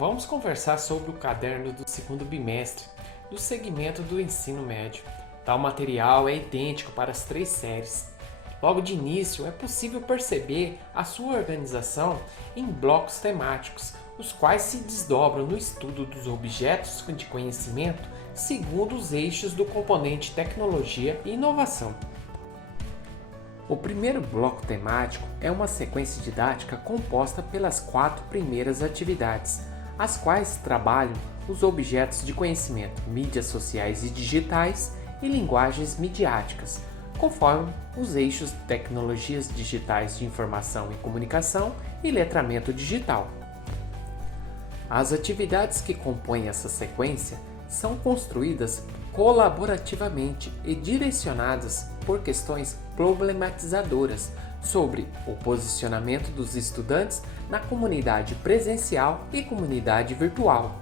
Vamos conversar sobre o caderno do segundo bimestre do segmento do ensino médio. Tal material é idêntico para as três séries. Logo de início, é possível perceber a sua organização em blocos temáticos, os quais se desdobram no estudo dos objetos de conhecimento segundo os eixos do componente tecnologia e inovação. O primeiro bloco temático é uma sequência didática composta pelas 4 primeiras atividades, as quais trabalham os objetos de conhecimento, mídias sociais e digitais e linguagens midiáticas, conforme os eixos de tecnologias digitais de informação e comunicação e letramento digital. As atividades que compõem essa sequência são construídas colaborativamente e direcionadas por questões problematizadoras sobre o posicionamento dos estudantes na comunidade presencial e comunidade virtual.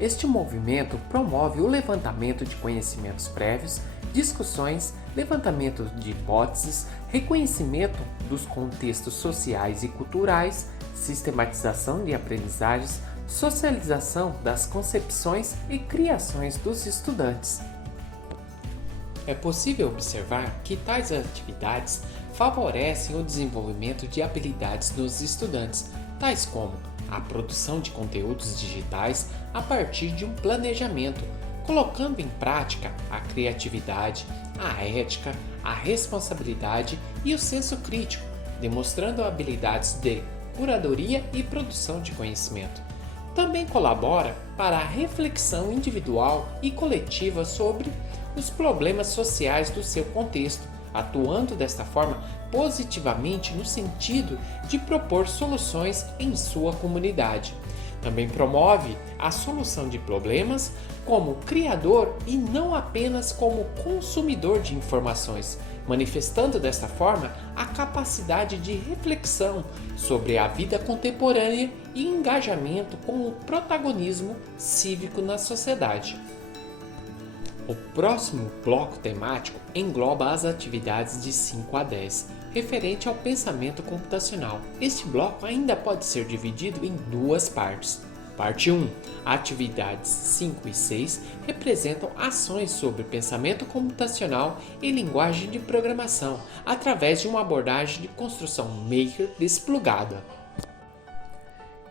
Este movimento promove o levantamento de conhecimentos prévios, discussões, levantamento de hipóteses, reconhecimento dos contextos sociais e culturais, sistematização de aprendizagens, socialização das concepções e criações dos estudantes. É possível observar que tais atividades favorecem o desenvolvimento de habilidades dos estudantes, tais como a produção de conteúdos digitais a partir de um planejamento, colocando em prática a criatividade, a ética, a responsabilidade e o senso crítico, demonstrando habilidades de curadoria e produção de conhecimento. Também colabora para a reflexão individual e coletiva sobre os problemas sociais do seu contexto, atuando desta forma positivamente no sentido de propor soluções em sua comunidade. Também promove a solução de problemas como criador e não apenas como consumidor de informações, manifestando desta forma a capacidade de reflexão sobre a vida contemporânea e engajamento com o protagonismo cívico na sociedade. O próximo bloco temático engloba as atividades de 5 a 10, referente ao pensamento computacional. Este bloco ainda pode ser dividido em 2 partes. Parte 1. Atividades 5 e 6 representam ações sobre pensamento computacional e linguagem de programação, através de uma abordagem de construção maker desplugada.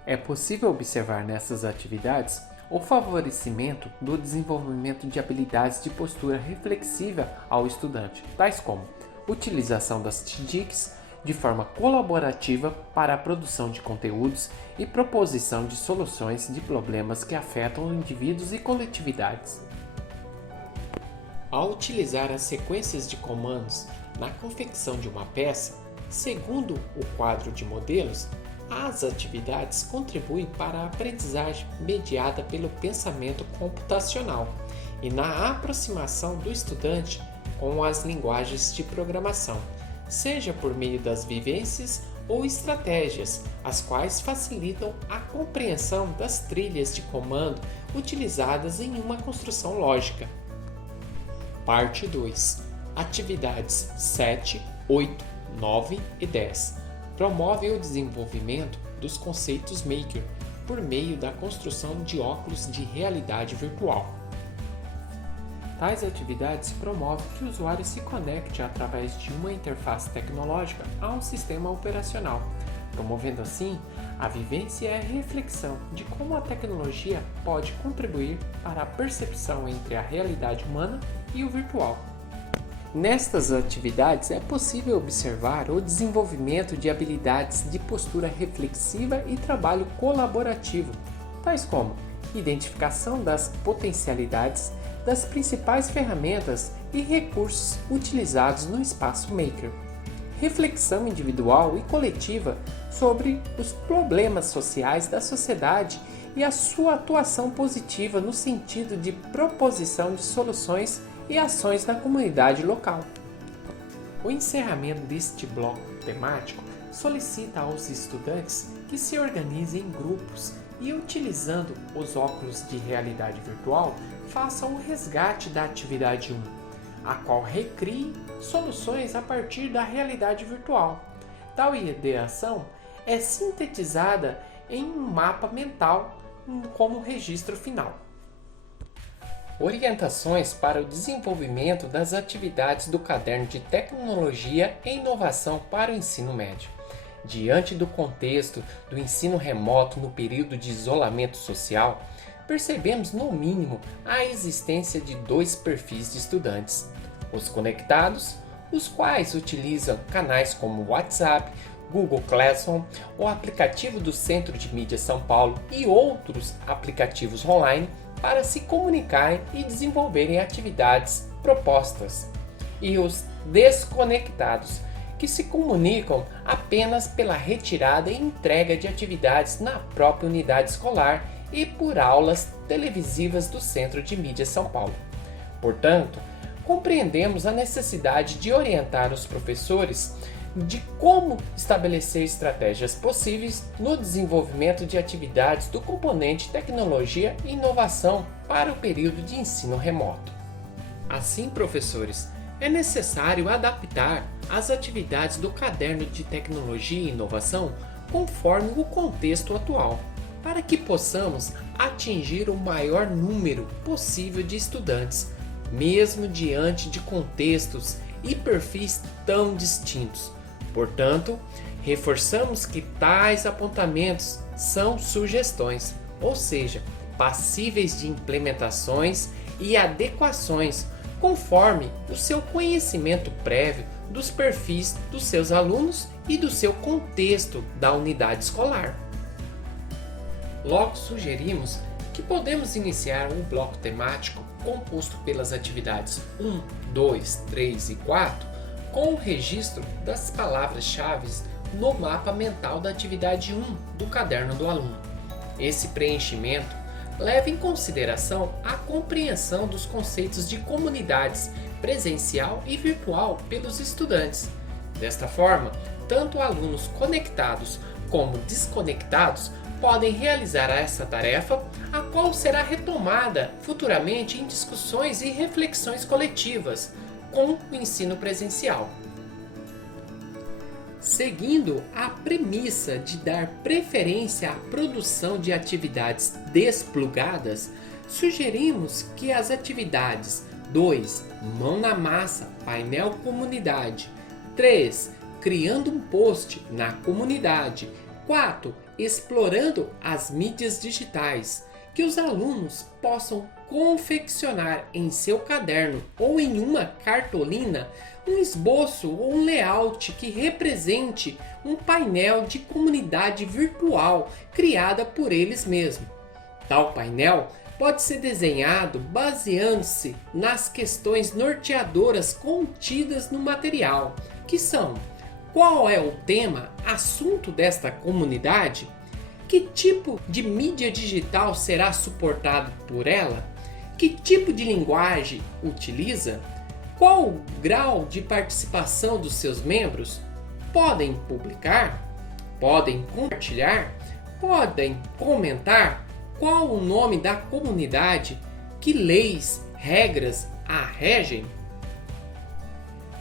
É possível observar nessas atividades o favorecimento do desenvolvimento de habilidades de postura reflexiva ao estudante, tais como utilização das TICs de forma colaborativa para a produção de conteúdos e proposição de soluções de problemas que afetam indivíduos e coletividades. Ao utilizar as sequências de comandos na confecção de uma peça, segundo o quadro de modelos, as atividades contribuem para a aprendizagem mediada pelo pensamento computacional e na aproximação do estudante com as linguagens de programação, seja por meio das vivências ou estratégias, as quais facilitam a compreensão das trilhas de comando utilizadas em uma construção lógica. Parte 2. Atividades 7, 8, 9 e 10. Promove o desenvolvimento dos conceitos maker por meio da construção de óculos de realidade virtual. Tais atividades promovem que o usuário se conecte através de uma interface tecnológica a um sistema operacional, promovendo assim a vivência e a reflexão de como a tecnologia pode contribuir para a percepção entre a realidade humana e o virtual. Nestas atividades é possível observar o desenvolvimento de habilidades de postura reflexiva e trabalho colaborativo, tais como identificação das potencialidades das principais ferramentas e recursos utilizados no espaço maker, reflexão individual e coletiva sobre os problemas sociais da sociedade e a sua atuação positiva no sentido de proposição de soluções e ações na comunidade local. O encerramento deste bloco temático solicita aos estudantes que se organizem em grupos e, utilizando os óculos de realidade virtual, façam o resgate da atividade 1, a qual recrie soluções a partir da realidade virtual. Tal ideação é sintetizada em um mapa mental como registro final. Orientações para o desenvolvimento das atividades do Caderno de Tecnologia e Inovação para o Ensino Médio. Diante do contexto do ensino remoto no período de isolamento social, percebemos no mínimo a existência de dois perfis de estudantes: os conectados, os quais utilizam canais como WhatsApp, Google Classroom, o aplicativo do Centro de Mídia São Paulo e outros aplicativos online para se comunicarem e desenvolverem atividades propostas, e os desconectados, que se comunicam apenas pela retirada e entrega de atividades na própria unidade escolar e por aulas televisivas do Centro de Mídia São Paulo. Portanto, compreendemos a necessidade de orientar os professores de como estabelecer estratégias possíveis no desenvolvimento de atividades do componente tecnologia e inovação para o período de ensino remoto. Assim, professores, é necessário adaptar as atividades do Caderno de Tecnologia e Inovação conforme o contexto atual, para que possamos atingir o maior número possível de estudantes, mesmo diante de contextos e perfis tão distintos. Portanto, reforçamos que tais apontamentos são sugestões, ou seja, passíveis de implementações e adequações conforme o seu conhecimento prévio dos perfis dos seus alunos e do seu contexto da unidade escolar. Logo, sugerimos que podemos iniciar um bloco temático composto pelas atividades 1, 2, 3 e 4 com o registro das palavras-chave no mapa mental da atividade 1 do caderno do aluno. Esse preenchimento leva em consideração a compreensão dos conceitos de comunidades presencial e virtual pelos estudantes. Desta forma, tanto alunos conectados como desconectados podem realizar essa tarefa, a qual será retomada futuramente em discussões e reflexões coletivas com o ensino presencial. Seguindo a premissa de dar preferência à produção de atividades desplugadas, sugerimos que as atividades 2. Mão na massa, painel comunidade. 3. Criando um post na comunidade. 4. Explorando as mídias digitais. Que os alunos possam confeccionar em seu caderno ou em uma cartolina um esboço ou um layout que represente um painel de comunidade virtual criada por eles mesmos. Tal painel pode ser desenhado baseando-se nas questões norteadoras contidas no material, que são: qual é o tema, assunto desta comunidade? Que tipo de mídia digital será suportado por ela? Que tipo de linguagem utiliza? Qual o grau de participação dos seus membros? Podem publicar? Podem compartilhar? Podem comentar? Qual o nome da comunidade? Que leis, regras a regem?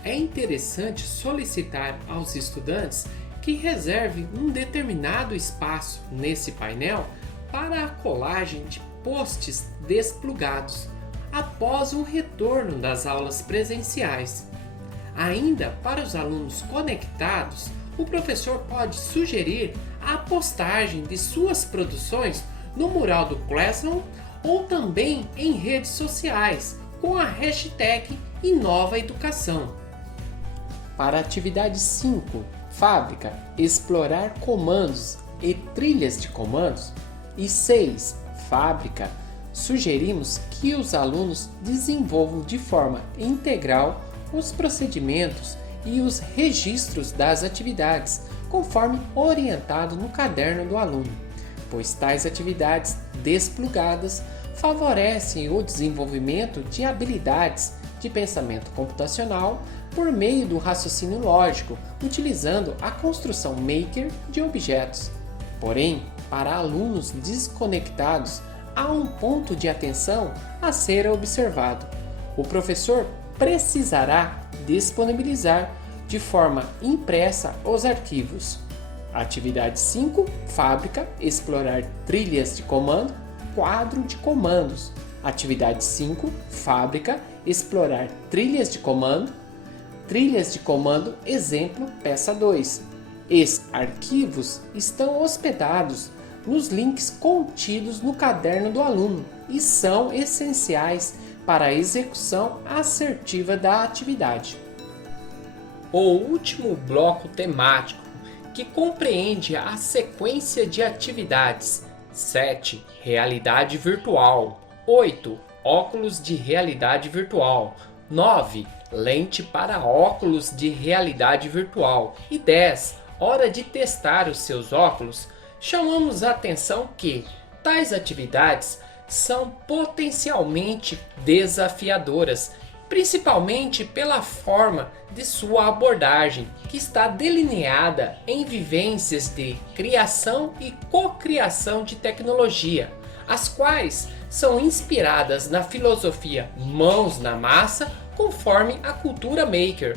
É interessante solicitar aos estudantes que reservem um determinado espaço nesse painel para a colagem de posts desplugados após o retorno das aulas presenciais. Ainda para os alunos conectados, o professor pode sugerir a postagem de suas produções no mural do Classroom ou também em redes sociais com a hashtag #InovaEducação. Para a atividade 5, Fábrica, explorar comandos e trilhas de comandos. E 6, Fábrica, sugerimos que os alunos desenvolvam de forma integral os procedimentos e os registros das atividades, conforme orientado no caderno do aluno, pois tais atividades desplugadas favorecem o desenvolvimento de habilidades de pensamento computacional por meio do raciocínio lógico, utilizando a construção maker de objetos. Porém, para alunos desconectados, há um ponto de atenção a ser observado. O professor precisará disponibilizar de forma impressa os arquivos. Atividade 5, fábrica, explorar trilhas de comando, quadro de comandos. Atividade 5, fábrica, explorar trilhas de comando, exemplo, peça 2. Esses arquivos estão hospedados nos links contidos no caderno do aluno e são essenciais para a execução assertiva da atividade. O último bloco temático, que compreende a sequência de atividades: 7. Realidade virtual. 8. Óculos de realidade virtual. 9. Lente para óculos de realidade virtual. E 10. Hora de testar os seus óculos. Chamamos a atenção que tais atividades são potencialmente desafiadoras, principalmente pela forma de sua abordagem, que está delineada em vivências de criação e cocriação de tecnologia, as quais são inspiradas na filosofia mãos na massa, conforme a cultura maker.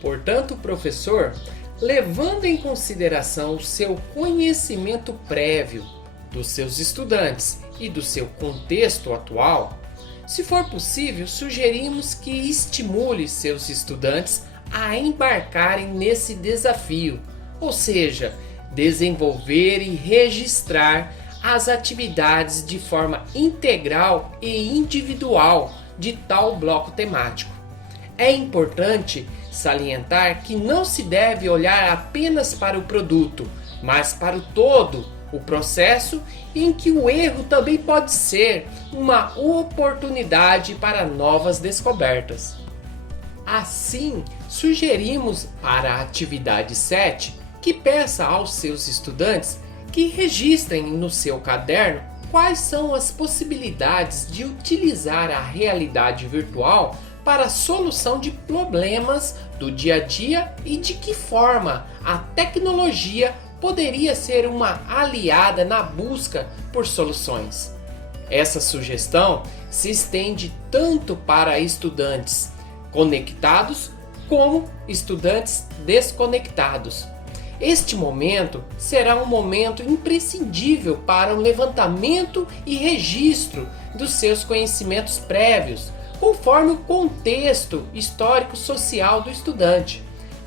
Portanto, professor, levando em consideração o seu conhecimento prévio dos seus estudantes e do seu contexto atual, se for possível, sugerimos que estimule seus estudantes a embarcarem nesse desafio, ou seja, desenvolver e registrar as atividades de forma integral e individual de tal bloco temático. É importante salientar que não se deve olhar apenas para o produto, mas para o todo, o processo, em que o erro também pode ser uma oportunidade para novas descobertas. Assim, sugerimos para a atividade 7 que peça aos seus estudantes que registrem no seu caderno quais são as possibilidades de utilizar a realidade virtual para a solução de problemas do dia a dia e de que forma a tecnologia poderia ser uma aliada na busca por soluções. Essa sugestão se estende tanto para estudantes conectados como estudantes desconectados. Este momento será um momento imprescindível para o levantamento e registro dos seus conhecimentos prévios, conforme o contexto histórico-social do estudante.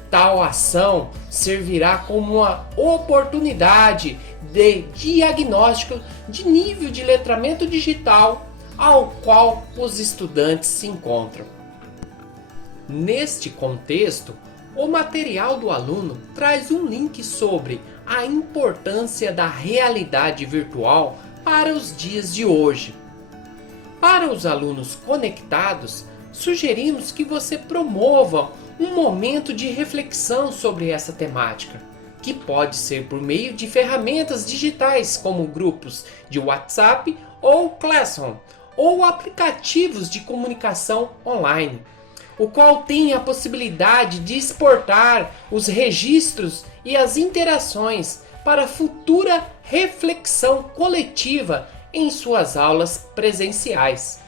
Tal ação servirá como uma oportunidade de diagnóstico de nível de letramento digital ao qual os estudantes se encontram. Neste contexto, o material do aluno traz um link sobre a importância da realidade virtual para os dias de hoje. Para os alunos conectados, sugerimos que você promova um momento de reflexão sobre essa temática, que pode ser por meio de ferramentas digitais como grupos de WhatsApp ou Classroom, ou aplicativos de comunicação online, o qual tem a possibilidade de exportar os registros e as interações para futura reflexão coletiva em suas aulas presenciais.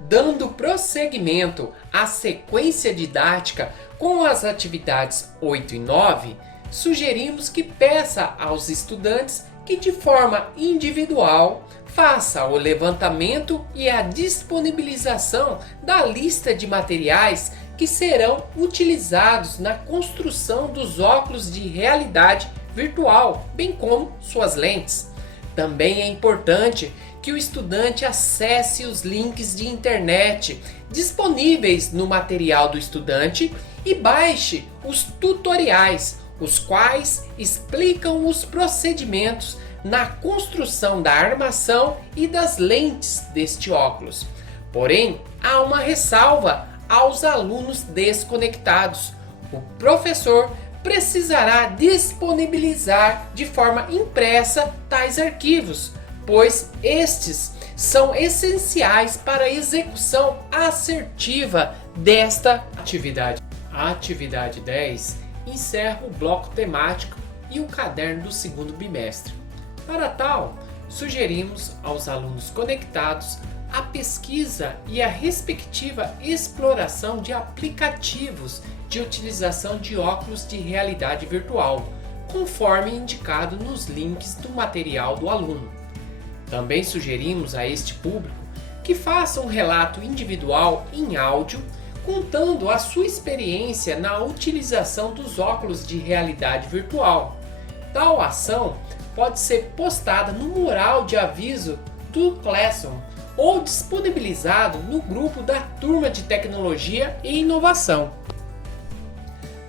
Dando prosseguimento à sequência didática com as atividades 8 e 9, sugerimos que peça aos estudantes que de forma individual faça o levantamento e a disponibilização da lista de materiais que serão utilizados na construção dos óculos de realidade virtual, bem como suas lentes. Também é importante que o estudante acesse os links de internet disponíveis no material do estudante e baixe os tutoriais, os quais explicam os procedimentos na construção da armação e das lentes deste óculos. Porém, há uma ressalva aos alunos desconectados. O professor precisará disponibilizar de forma impressa tais arquivos, pois estes são essenciais para a execução assertiva desta atividade. A atividade 10 encerra o bloco temático e o caderno do segundo bimestre. Para tal, sugerimos aos alunos conectados a pesquisa e a respectiva exploração de aplicativos de utilização de óculos de realidade virtual, conforme indicado nos links do material do aluno. Também sugerimos a este público que faça um relato individual em áudio, contando a sua experiência na utilização dos óculos de realidade virtual. Tal ação pode ser postada no mural de aviso do Classroom ou disponibilizado no grupo da Turma de Tecnologia e Inovação.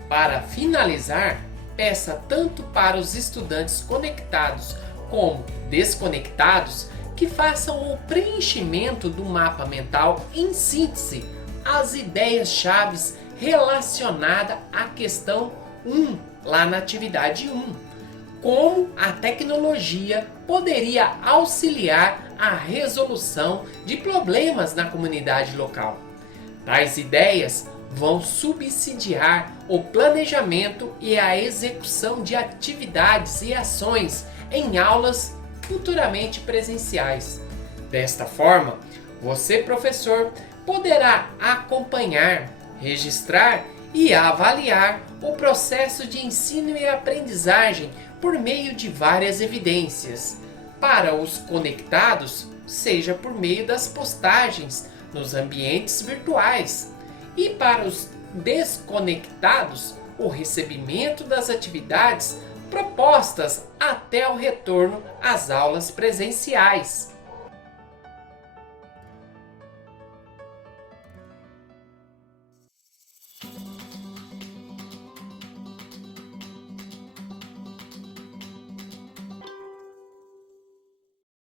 Para finalizar, peça tanto para os estudantes conectados como desconectados que façam o preenchimento do mapa mental em síntese, as ideias-chave relacionadas à questão 1, lá na atividade 1. Como a tecnologia poderia auxiliar a resolução de problemas na comunidade local. Tais ideias vão subsidiar o planejamento e a execução de atividades e ações em aulas futuramente presenciais. Desta forma, você, professor, poderá acompanhar, registrar e avaliar o processo de ensino e aprendizagem por meio de várias evidências. Para os conectados, seja por meio das postagens nos ambientes virtuais, e para os desconectados, o recebimento das atividades propostas até o retorno às aulas presenciais.